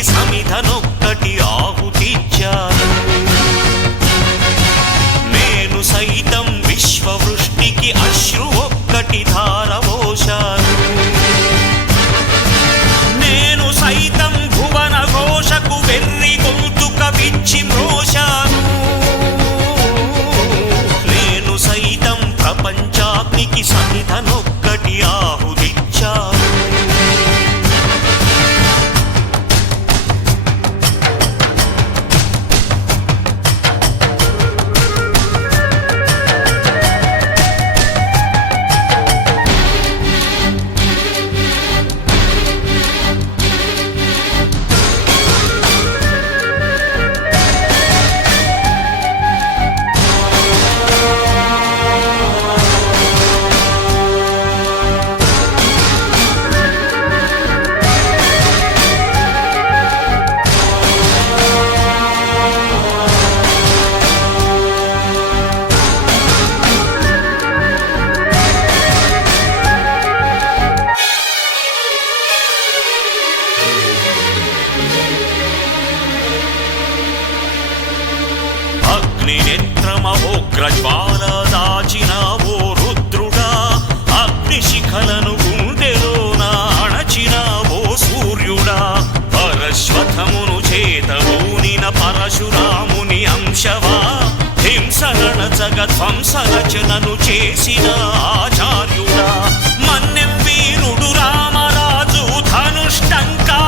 ఈ సమిధనొక్కటి ఆహుతిచ్చాను నేను సైతం విశ్వవృష్టికి అశ్రు ఒక్కటి ధారవోశాను అగ్ని నేత్రమహోగ్రజ్వాల దాచిన ఓ రుద్రుడా అగ్నిశిఖలను గుండెలోన అణచిన ఓ సూర్యుడా. పరశ్వతమును చేతవూనిన పరశురాముని అంశవా హింసరణ జగత్వంసరచనను చేసిన ఆచార్యుడా. మన్నె వీరుడు రామరాజు ధనుష్టంకా